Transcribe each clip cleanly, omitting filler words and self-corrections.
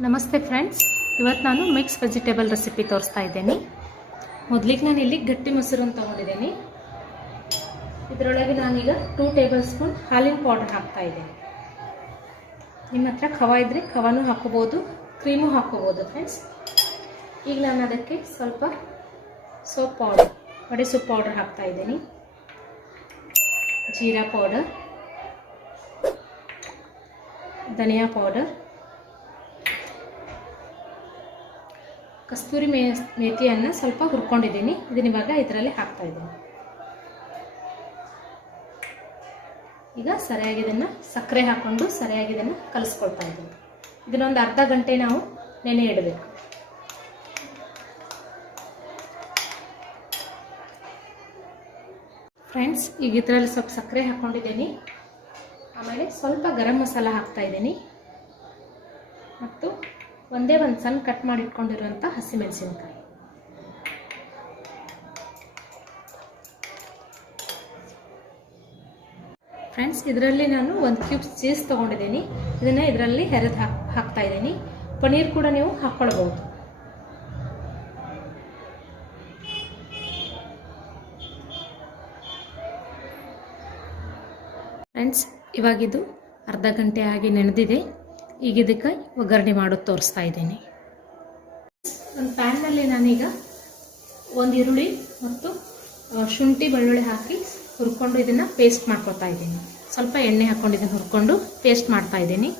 ನಮಸ್ತೆ ಫ್ರೆಂಡ್ಸ್, ಇವತ್ತು ನಾನು ಮಿಕ್ಸ್ ವೆಜಿಟೇಬಲ್ ರೆಸಿಪಿ ತೋರಿಸ್ತಾ ಇದ್ದೀನಿ. ಮೊದಲಿಗೆ ನಾನು ಇಲ್ಲಿ ಗಟ್ಟಿ ಮೊಸರನ್ನು ತೊಗೊಂಡಿದ್ದೀನಿ. ಇದರೊಳಗೆ ನಾನೀಗ 2 ಟೇಬಲ್ ಸ್ಪೂನ್ ಹಾಲಿನ ಪೌಡರ್ ಹಾಕ್ತಾ ಇದ್ದೀನಿ. ನಿಮ್ಮ ಹತ್ರ ಖವ ಇದ್ದರೆ ಖವಾನೂ ಹಾಕೋಬೋದು, ಕ್ರೀಮು ಹಾಕೋಬೋದು ಫ್ರೆಂಡ್ಸ್. ಈಗ ನಾನು ಅದಕ್ಕೆ ಸ್ವಲ್ಪ ಸೋಪ್ ಪೌಡರ್, ವಡೆ ಸೊಪ್ಪು ಪೌಡರ್ ಹಾಕ್ತಾ ಇದ್ದೀನಿ, ಜೀರಾ ಪೌಡರ್, ಧನಿಯಾ ಪೌಡರ್, ಕಸ್ತೂರಿ ಮೇಥಿಯನ್ನು ಸ್ವಲ್ಪ ಹುರ್ಕೊಂಡಿದ್ದೀನಿ. ಇದನ್ನ ಇವಾಗ ಇದರಲ್ಲಿ ಹಾಕ್ತಾ ಇದ್ದೀನಿ. ಈಗ ಸರಿಯಾಗಿ ಇದನ್ನು ಸಕ್ಕರೆ ಹಾಕ್ಕೊಂಡು ಸರಿಯಾಗಿ ಇದನ್ನು ಕಲಿಸ್ಕೊಳ್ತಾ ಇದ್ದೀನಿ. ಇದನ್ನೊಂದು ಅರ್ಧ ಗಂಟೆ ನಾವು ನೆನೆ ಇಡಬೇಕು. ಫ್ರೆಂಡ್ಸ್, ಈಗ ಇದರಲ್ಲಿ ಸ್ವಲ್ಪ ಸಕ್ಕರೆ ಹಾಕ್ಕೊಂಡಿದ್ದೀನಿ. ಆಮೇಲೆ ಸ್ವಲ್ಪ ಗರಂ ಮಸಾಲ ಹಾಕ್ತಾ ಇದ್ದೀನಿ ಮತ್ತು ಒಂದೇ ಒಂದು ಸಣ್ಣ ಕಟ್ ಮಾಡಿ ಇಟ್ಕೊಂಡಿರುವಂಥ ಹಸಿಮೆಣಸಿನಕಾಯಿ. ಫ್ರೆಂಡ್ಸ್, ಇದರಲ್ಲಿ ನಾನು 1 ಕ್ಯೂಬ್ ಚೀಸ್ ತೊಗೊಂಡಿದ್ದೀನಿ. ಇದನ್ನು ಇದರಲ್ಲಿ ಹೆರೆದು ಹಾಕ್ತಾ ಇದ್ದೀನಿ. ಪನ್ನೀರ್ ಕೂಡ ನೀವು ಹಾಕ್ಕೊಳ್ಬೋದು. ಫ್ರೆಂಡ್ಸ್, ಇವಾಗಿದು ಅರ್ಧ ಗಂಟೆ ಆಗಿ ನೆನೆದಿದೆ. ಈಗ ಇದಕ್ಕೆ ಒಗ್ಗರಣೆ ಮಾಡೋದು ತೋರಿಸ್ತಾ ಇದ್ದೀನಿ. ಒಂದು ಪ್ಯಾನ್ನಲ್ಲಿ ನಾನೀಗ ಒಂದು ಈರುಳ್ಳಿ ಮತ್ತು ಶುಂಠಿ ಬೆಳ್ಳುಳ್ಳಿ ಹಾಕಿ ಹುರ್ಕೊಂಡು ಇದನ್ನು ಪೇಸ್ಟ್ ಮಾಡ್ಕೊತಾ ಇದ್ದೀನಿ. ಸ್ವಲ್ಪ ಎಣ್ಣೆ ಹಾಕ್ಕೊಂಡು ಇದನ್ನು ಹುರ್ಕೊಂಡು ಪೇಸ್ಟ್ ಮಾಡ್ತಾ ಇದ್ದೀನಿ.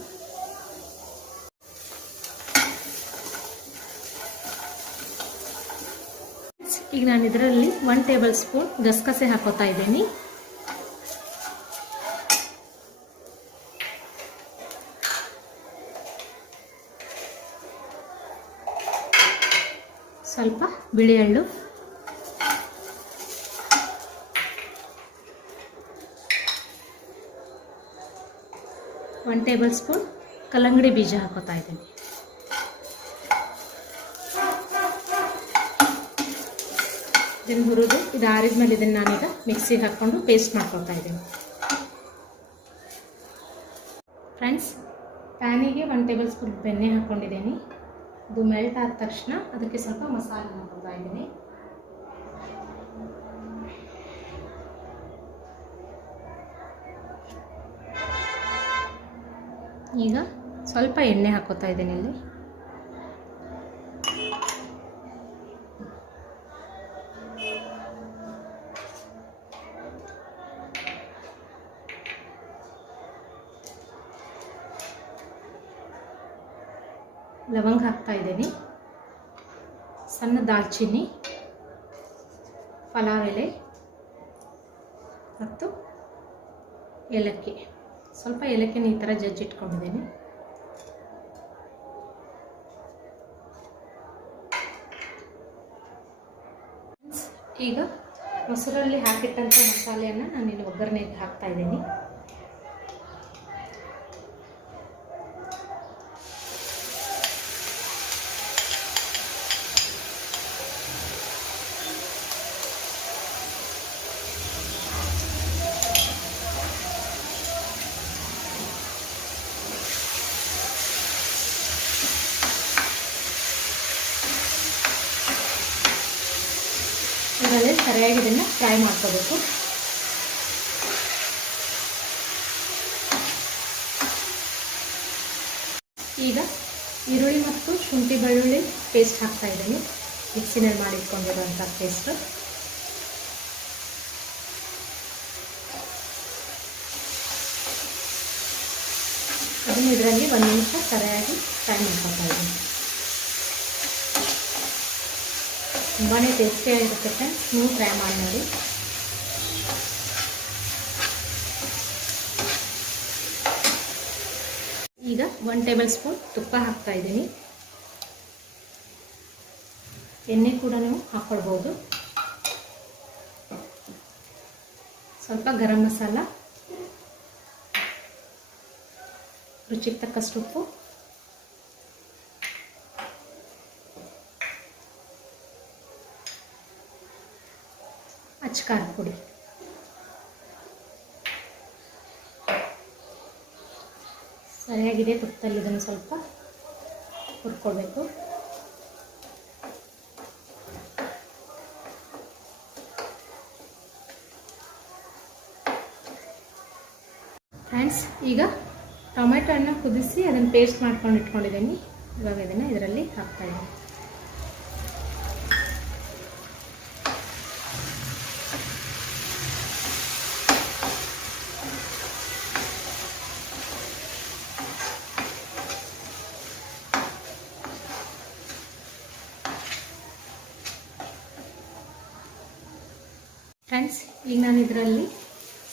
ಈಗ ನಾನು ಇದರಲ್ಲಿ 1 ಟೇಬಲ್ ಸ್ಪೂನ್ ಗಸಗಸೆ ಹಾಕೋತಾ ಇದ್ದೀನಿ. ಸ್ವಲ್ಪ ಬಿಳಿ ಎಳ್ಳು, ಒಂದು ಟೇಬಲ್ ಸ್ಪೂನ್ ಕಲ್ಲಂಗಡಿ ಬೀಜ ಹಾಕೋತಾ ಇದ್ದೀನಿ. ಇದನ್ನು ಹುರಿದು ಇದು ಆರಿದ ಮೇಲೆ ಇದನ್ನು ನಾನೀಗ ಮಿಕ್ಸಿಗೆ ಹಾಕ್ಕೊಂಡು ಪೇಸ್ಟ್ ಮಾಡ್ಕೊತಾ ಇದ್ದೀನಿ. ಫ್ರೆಂಡ್ಸ್, ಪ್ಯಾನಿಗೆ 1 ಟೇಬಲ್ ಸ್ಪೂನ್ ಬೆಣ್ಣೆ ಹಾಕ್ಕೊಂಡಿದ್ದೀನಿ. ಅದು ಮೆಲ್ಟ್ ಆದ ತಕ್ಷಣ ಅದಕ್ಕೆ ಸ್ವಲ್ಪ ಮಸಾಲೆ ಹಾಕೋತಾ ಇದ್ದೀನಿ. ಈಗ ಸ್ವಲ್ಪ ಎಣ್ಣೆ ಹಾಕೋತಾ ಇದ್ದೀನಿ. ಇಲ್ಲಿ ಲವಂಗ ಹಾಕ್ತಾ ಇದ್ದೀನಿ, ಸಣ್ಣ ದಾಲ್ಚಿನ್ನಿ, ಪಲಾವ್ ಎಲೆ ಮತ್ತು ಏಲಕ್ಕಿ. ಸ್ವಲ್ಪ ಏಲಕ್ಕಿನ ಈ ಥರ ಜಜ್ಜಿಟ್ಕೊಂಡಿದ್ದೀನಿ. ಈಗ ಮೊಸರಲ್ಲಿ ಹಾಕಿಟ್ಟಂಥ ಮಸಾಲೆಯನ್ನು ನಾನಿಲ್ಲಿ ಒಗ್ಗರಣೆಗೆ ಹಾಕ್ತಾ ಇದ್ದೀನಿ. ಇದರಲ್ಲಿ ಸರಿಯಾಗಿ ಇದನ್ನು ಫ್ರೈ ಮಾಡ್ಕೋಬೇಕು. ಈಗ ಈರುಳ್ಳಿ ಮತ್ತು ಶುಂಠಿ ಬೆಳ್ಳುಳ್ಳಿ ಪೇಸ್ಟ್ ಹಾಕ್ತಾ ಇದ್ದೀನಿ, ಮಿಕ್ಸಿನಲ್ಲಿ ಮಾಡಿಟ್ಕೊಂಡಿರುವಂಥ ಪೇಸ್ಟ್. ಅದನ್ನು ಇದರಲ್ಲಿ 1 ನಿಮಿಷ ಸರಿಯಾಗಿ ಫ್ರೈ ಮಾಡ್ಕೊತಾ ಇದ್ದೀನಿ. ತುಂಬಾ ಟೇಸ್ಟಿಯಾಗಿರುತ್ತೆ ಫ್ರೆಂಡ್ಸ್, ನೀವು ಟ್ರೈ ಮಾಡಿ ನೋಡಿ. ಈಗ 1 ಟೇಬಲ್ ಸ್ಪೂನ್ ತುಪ್ಪ ಹಾಕ್ತಾ ಇದ್ದೀನಿ. ಎಣ್ಣೆ ಕೂಡ ನೀವು ಹಾಕ್ಕೊಳ್ಬೋದು. ಸ್ವಲ್ಪ ಗರಂ ಮಸಾಲ, ರುಚಿಗೆ ತಕ್ಕಷ್ಟು ಉಪ್ಪು, ಅಚ್ಚ ಪುಡಿ. ಸರಿಯಾಗಿದೆ ತುಪ್ಪದಲ್ಲಿ ಇದನ್ನು ಸ್ವಲ್ಪ ಹುರ್ಕೊಳ್ಬೇಕು. ಫ್ರೆಂಡ್ಸ್, ಈಗ ಟೊಮೆಟೊ ಹಣ್ಣು ಕುದಿಸಿ ಅದನ್ನು ಪೇಸ್ಟ್ ಮಾಡ್ಕೊಂಡು ಇಟ್ಕೊಂಡಿದ್ದೀನಿ. ಇವಾಗ ಇದನ್ನು ಇದರಲ್ಲಿ ಹಾಕ್ತಾಯಿದ್ದೀನಿ. ಫ್ರೆಂಡ್ಸ್, ಈಗ ನಾನು ಇದರಲ್ಲಿ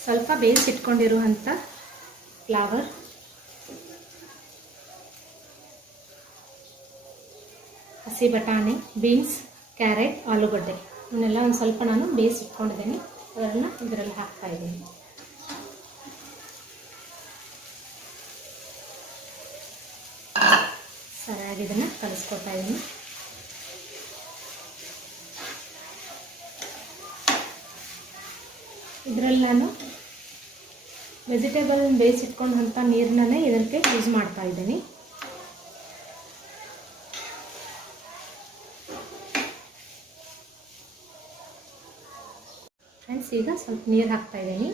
ಸ್ವಲ್ಪ ಬೇಯಿಸಿಟ್ಕೊಂಡಿರುವಂಥ ಫ್ಲವರ್, ಹಸಿ ಬಟಾಣಿ, ಬೀನ್ಸ್, ಕ್ಯಾರೆಟ್, ಆಲೂಗಡ್ಡೆ ಇವನ್ನೆಲ್ಲ ಒಂದು ಸ್ವಲ್ಪ ನಾನು ಬೇಯಿಸಿಟ್ಕೊಂಡಿದ್ದೀನಿ. ಅದನ್ನು ಇದರಲ್ಲಿ ಹಾಕ್ತಾಯಿದ್ದೀನಿ. ಸರಿಯಾಗಿ ಇದನ್ನು ಕಲಿಸ್ಕೊತಾ ಇದ್ದೀನಿ. ಇದರಲ್ಲಿ ನಾನು ವೆಜಿಟೇಬಲ್ ಬೇಯಿಸಿಟ್ಕೊಂಡಂಥ ನೀರನ್ನೇ ಇದಕ್ಕೆ ಯೂಸ್ ಮಾಡ್ತಾ ಇದ್ದೀನಿ. ಫ್ರೆಂಡ್ಸ್, ಈಗ ಸ್ವಲ್ಪ ನೀರು ಹಾಕ್ತಾ ಇದ್ದೀನಿ.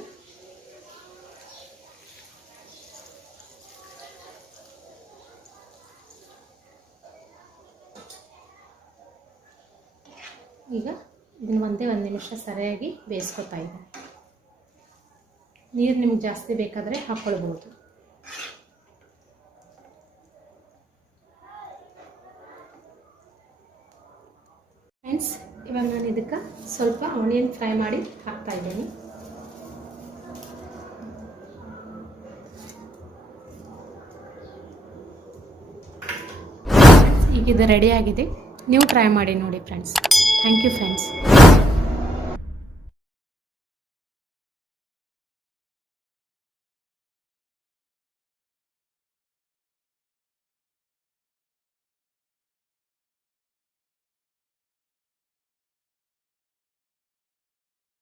ಈಗ ಇದನ್ನು ಒಂದೇ 1 ನಿಮಿಷ ಸರಿಯಾಗಿ ಬೇಯಿಸ್ಕೊತಾ ಇದ್ದೀನಿ. ನೀರು ನಿಮ್ಗೆ ಜಾಸ್ತಿ ಬೇಕಾದರೆ ಹಾಕ್ಕೊಳ್ಬೋದು. ಫ್ರೆಂಡ್ಸ್, ಇವಾಗ ನಾನು ಇದಕ್ಕೆ ಸ್ವಲ್ಪ ಆನಿಯನ್ ಫ್ರೈ ಮಾಡಿ ಹಾಕ್ತಾ ಇದ್ದೀನಿ. ಈಗ ಇದು ರೆಡಿ ಆಗಿದೆ. ನೀವು ಟ್ರೈ ಮಾಡಿ ನೋಡಿ ಫ್ರೆಂಡ್ಸ್. Thank you friends.